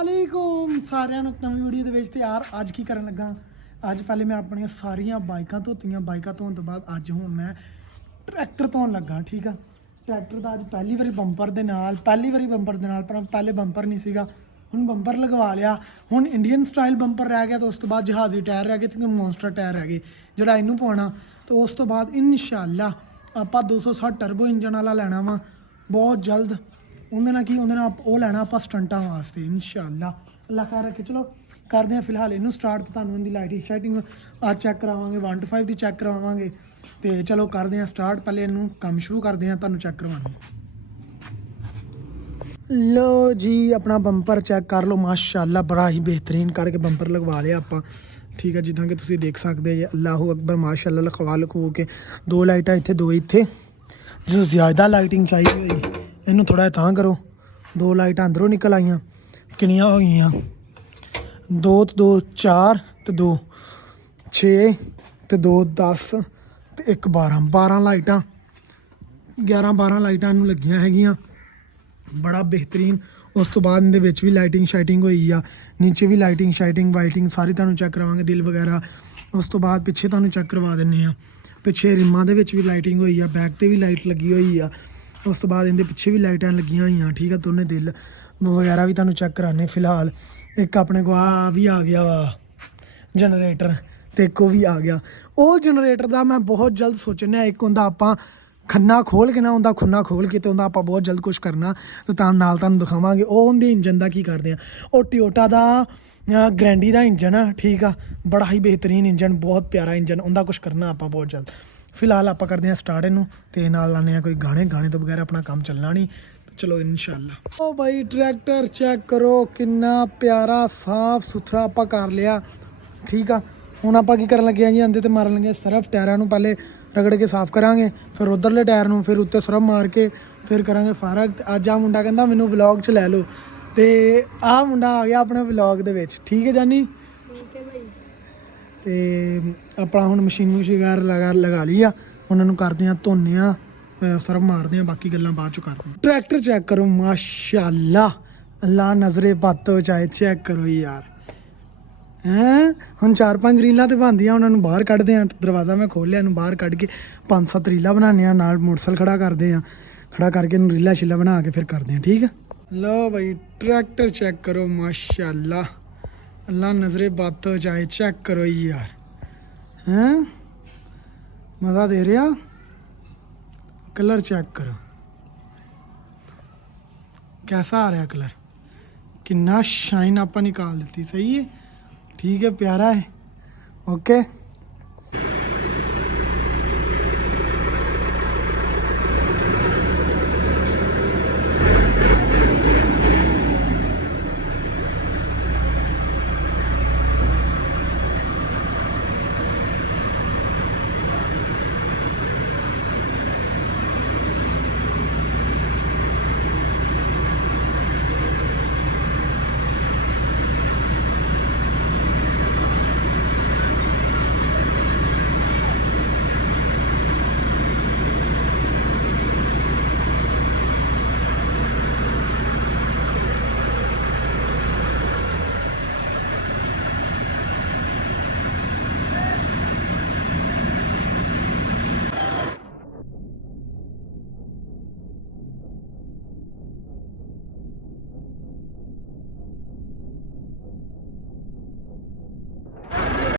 ਵਾਲੇਕੁਮ ਸਾਰਿਆਂ ਨੂੰ ਨਵੀਂ ਵੀਡੀਓ ਦੇ ਵਿੱਚ। ਤੇ ਯਾਰ ਅੱਜ ਕੀ ਕਰਨ ਲੱਗਾ, ਅੱਜ ਪਹਿਲੇ ਮੈਂ ਆਪਣੀਆਂ ਸਾਰੀਆਂ ਬਾਈਕਾਂ ਧੋਤੀਆਂ। ਬਾਈਕਾਂ ਧੋਣ ਤੋਂ ਬਾਅਦ ਅੱਜ ਹੁਣ ਮੈਂ ਟਰੈਕਟਰ ਧੋਣ ਲੱਗਾ। ਠੀਕ ਆ, ਟਰੈਕਟਰ ਦਾ ਅੱਜ ਪਹਿਲੀ ਵਾਰੀ ਬੰਪਰ ਦੇ ਨਾਲ ਪਰ ਪਹਿਲੇ ਬੰਪਰ ਨਹੀਂ ਸੀਗਾ, ਹੁਣ ਬੰਪਰ ਲਗਵਾ ਲਿਆ। ਹੁਣ ਇੰਡੀਅਨ ਸਟਾਈਲ ਬੰਪਰ ਰਹਿ ਗਿਆ, ਤੇ ਉਸ ਤੋਂ ਬਾਅਦ ਜਹਾਜ਼ੀ ਟਾਇਰ ਰਹਿ ਗਏ ਤੇ ਮੌਨਸਟਰ ਟਾਇਰ ਰਹਿ ਗਏ ਜਿਹੜਾ ਇਹਨੂੰ ਪਾਉਣਾ। ਤੇ ਉਸ ਤੋਂ ਬਾਅਦ ਇਨਸ਼ਾਅੱਲਾ ਆਪਾਂ 260 ਟਰਬੋ ਇੰਜਨ ਵਾਲਾ ਲੈਣਾ ਵਾ ਬਹੁਤ ਜਲਦ। ਉਹਦੇ ਨਾਲ ਉਹ ਲੈਣਾ ਆਪਾਂ ਸਟੰਟਾਂ ਵਾਸਤੇ ਇਨਸ਼ਾਅੱਲਾ, ਅੱਲਾ ਖੈਰ ਰੱਖੇ। ਚਲੋ ਕਰਦੇ ਹਾਂ ਫਿਲਹਾਲ ਇਹਨੂੰ ਸਟਾਰਟ। ਤੇ ਤੁਹਾਨੂੰ ਇਹਦੀ ਲਾਈਟਿੰਗ ਸ਼ਾਈਟਿੰਗ ਅੱਜ ਚੈੱਕ ਕਰਾਵਾਂਗੇ, 1 to 5 ਦੀ ਚੈੱਕ ਕਰਵਾਵਾਂਗੇ। ਤੇ ਚਲੋ ਕਰਦੇ ਹਾਂ ਸਟਾਰਟ, ਪਹਿਲੇ ਇਹਨੂੰ ਕੰਮ ਸ਼ੁਰੂ ਕਰਦੇ ਹਾਂ, ਤੁਹਾਨੂੰ ਚੈੱਕ ਕਰਵਾਉਂਦੇ। ਲੋ ਜੀ ਆਪਣਾ ਬੰਪਰ ਚੈੱਕ ਕਰ ਲਓ, ਮਾਸ਼ਾਅੱਲਾ ਬੜਾ ਹੀ ਬਿਹਤਰੀਨ ਕਰਕੇ ਬੰਪਰ ਲਗਵਾ ਲਿਆ ਆਪਾਂ। ਠੀਕ ਹੈ, ਜਿੱਦਾਂ ਕਿ ਤੁਸੀਂ ਦੇਖ ਸਕਦੇ ਜੇ, ਅੱਲਾਹੁ ਅਕਬਰ ਮਾਸ਼ਾਅੱਲਾ ਲਖਵਾ ਲਖੂ ਕੇ। 2 ਲਾਈਟਾਂ ਇੱਥੇ, 2 ਇੱਥੇ। ਜੋ ਜ਼ਿਆਦਾ ਲਾਈਟਿੰਗ ਚਾਹੀਦੀ ਹੋਈ ਇਹਨੂੰ ਥੋੜਾ ਜਿਹਾ ਤਾਂ ਕਰੋ। 2 ਲਾਈਟਾਂ ਅੰਦਰੋਂ ਨਿਕਲ ਆਈਆਂ, ਕਿੰਨੀਆਂ ਹੋ ਗਈਆਂ? 2 ਤੇ 2 4 ਤੇ 2 6 ਤੇ 2 10 ਤੇ 1 12 ਲਾਈਟਾਂ, 11-12 ਲਾਈਟਾਂ ਇਹਨੂੰ ਲੱਗੀਆਂ ਹੈਗੀਆਂ, ਬੜਾ ਬਿਹਤਰੀਨ। ਉਸ ਤੋਂ ਬਾਅਦ ਇਹਦੇ ਵਿੱਚ ਵੀ ਲਾਈਟਿੰਗ ਸ਼ਾਈਟਿੰਗ ਹੋਈ ਆ, ਨੀਚੇ ਵੀ ਲਾਈਟਿੰਗ ਸ਼ਾਈਟਿੰਗ ਵਾਈਟਿੰਗ ਸਾਰੀ ਤੁਹਾਨੂੰ ਚੈੱਕ ਕਰਵਾਵਾਂਗੇ, ਦਿਲ ਵਗੈਰਾ। ਉਸ ਤੋਂ ਬਾਅਦ ਪਿੱਛੇ ਤੁਹਾਨੂੰ ਚੈੱਕ ਕਰਵਾ ਦਿੰਦੇ ਆ, ਪਿੱਛੇ ਰਿਮਾਂ ਦੇ ਵਿੱਚ ਵੀ ਲਾਈਟਿੰਗ ਹੋਈ ਆ, ਬੈਕ ਤੇ ਵੀ ਲਾਈਟ ਲੱਗੀ ਹੋਈ ਆ। ਉਸ ਤੋਂ ਬਾਅਦ ਇਹਦੇ ਪਿੱਛੇ ਵੀ ਲਾਈਟਾਂ ਲੱਗੀਆਂ ਹੋਈਆਂ। ਠੀਕ ਆ, ਦੋਨੇ ਦਿਲ ਵਗੈਰਾ ਵੀ ਤੁਹਾਨੂੰ ਚੈੱਕ ਕਰਾਣੇ। ਫਿਲਹਾਲ ਇੱਕ ਆਪਣੇ ਕੋਲ ਆ ਵੀ ਆ ਗਿਆ ਵਾ ਜਨਰੇਟਰ, ਤੇ ਇੱਕ ਉਹ ਵੀ ਆ ਗਿਆ। ਉਹ ਜਨਰੇਟਰ ਦਾ ਮੈਂ ਬਹੁਤ ਜਲਦ ਸੋਚਣਾ, ਇੱਕ ਹੁੰਦਾ ਆਪਾਂ ਖੰਨਾ ਖੋਲ ਕੇ ਨਾ, ਉਹਦਾ ਖੁੰਨਾ ਖੋਲ ਕੇ, ਤੇ ਉਹਦਾ ਆਪਾਂ ਬਹੁਤ ਜਲਦ ਕੁਛ ਕਰਨਾ, ਤੇ ਤਾਂ ਨਾਲ ਤੁਹਾਨੂੰ ਦਿਖਾਵਾਂਗੇ। ਉਹ ਉਹਦੇ ਇੰਜਨ ਦਾ ਕੀ ਕਰਦੇ ਆ। ਉਹ ਟਿਓਟਾ ਦਾ ਗ੍ਰੈਂਡੀ ਦਾ ਇੰਜਨ ਆ। ਠੀਕ ਆ, ਬੜਾ ਹੀ ਬਿਹਤਰੀਨ ਇੰਜਨ, ਬਹੁਤ ਪਿਆਰਾ ਇੰਜਨ, ਉਹਦਾ ਕੁਛ ਕਰਨਾ ਆਪਾਂ ਬਹੁਤ ਜਲਦ। ਫਿਲਹਾਲ ਆਪਾਂ ਕਰਦੇ ਹਾਂ ਸਟਾਰਟ ਇਹਨੂੰ, ਤੇ ਨਾਲ ਲਾਉਂਦੇ ਹਾਂ ਕੋਈ ਗਾਣੇ ਤੋਂ ਬਗੈਰ ਆਪਣਾ ਕੰਮ ਚੱਲਣਾ ਨਹੀਂ। ਚਲੋ ਇਨਸ਼ਾਅੱਲਾ। ਉਹ ਬਾਈ ਟਰੈਕਟਰ ਚੈੱਕ ਕਰੋ, ਕਿੰਨਾ ਪਿਆਰਾ ਸਾਫ ਸੁਥਰਾ ਆਪਾਂ ਕਰ ਲਿਆ। ਠੀਕ ਆ, ਹੁਣ ਆਪਾਂ ਕੀ ਕਰਨ ਲੱਗੇ ਆ ਜੀ, ਅੰਦੇ ਤੇ ਮਾਰਨ ਲੱਗੇ ਸਰਫ। ਟਾਇਰਾਂ ਨੂੰ ਪਹਿਲੇ ਰਗੜ ਕੇ ਸਾਫ਼ ਕਰਾਂਗੇ, ਫਿਰ ਉਧਰਲੇ ਟਾਇਰ ਨੂੰ, ਫਿਰ ਉੱਤੇ ਸਰਫ ਮਾਰ ਕੇ ਫਿਰ ਕਰਾਂਗੇ ਫਰਕ। ਤੇ ਅੱਜ ਆ ਮੁੰਡਾ ਕਹਿੰਦਾ ਮੈਨੂੰ ਵਲੌਗ 'ਚ ਲੈ ਲਓ, ਤੇ ਆਹ ਮੁੰਡਾ ਆ ਗਿਆ ਆਪਣੇ ਵਲੌਗ ਦੇ ਵਿੱਚ। ਠੀਕ ਹੈ ਜਾਨੀ, ਠੀਕ ਹੈ ਭਾਈ। ਤੇ ਆਪਣਾ ਹੁਣ ਮਸ਼ੀਨ ਵਗੈਰਾ ਲਗਾ ਲਈ ਆ, ਉਹਨਾਂ ਨੂੰ ਕਰਦੇ ਆ, ਧੋਨੇ ਆ, ਸਰਫ ਮਾਰਦੇ ਆ, ਬਾਕੀ ਗੱਲਾਂ ਬਾਅਦ 'ਚੋਂ ਕਰਦੇ। ਟਰੈਕਟਰ ਚੈੱਕ ਕਰੋ ਮਾਸ਼ਾਅੱਲਾ, ਅੱਲਾ ਨਜ਼ਰੇ ਬੱਤ ਚਾਹੇ ਚੈੱਕ ਕਰੋ ਯਾਰ। ਹੁਣ 4-5 ਰੀਲਾਂ ਤੇ ਬਣਦੀਆਂ, ਉਹਨਾਂ ਨੂੰ ਬਾਹਰ ਕੱਢਦੇ ਆ। ਦਰਵਾਜ਼ਾ ਮੈਂ ਖੋਲ੍ਹ ਲਿਆ, ਇਹਨੂੰ ਬਾਹਰ ਕੱਢ ਕੇ 5-7 ਰੀਲਾਂ ਬਣਾਉਂਦੇ ਆ, ਨਾਲ ਮੋਟਰਸਾਈਕਲ ਖੜਾ ਕਰਦੇ ਆ, ਖੜਾ ਕਰਕੇ ਇਹਨੂੰ ਰੀਲਾਂ ਸ਼ੀਲਾਂ ਬਣਾ ਕੇ ਫਿਰ ਕਰਦੇ ਆ। ਠੀਕ ਆ, ਲਓ ਬਾਈ ਟਰੈਕਟਰ ਚੈੱਕ ਕਰੋ ਮਾਸ਼ਾਅੱਲਾ, ਅੱਲਾ ਨਜ਼ਰੇ ਬੱਤ ਚਾਹੇ ਚੈੱਕ ਕਰੋ ਯਾਰ। ਮਜ਼ਾ ਦੇ ਰਿਹਾ। कलर चेक करो कैसा आ रहा है कलर, कितना शाइन आप निकाल देती। सही है, ठीक है, प्यारा है, ओके।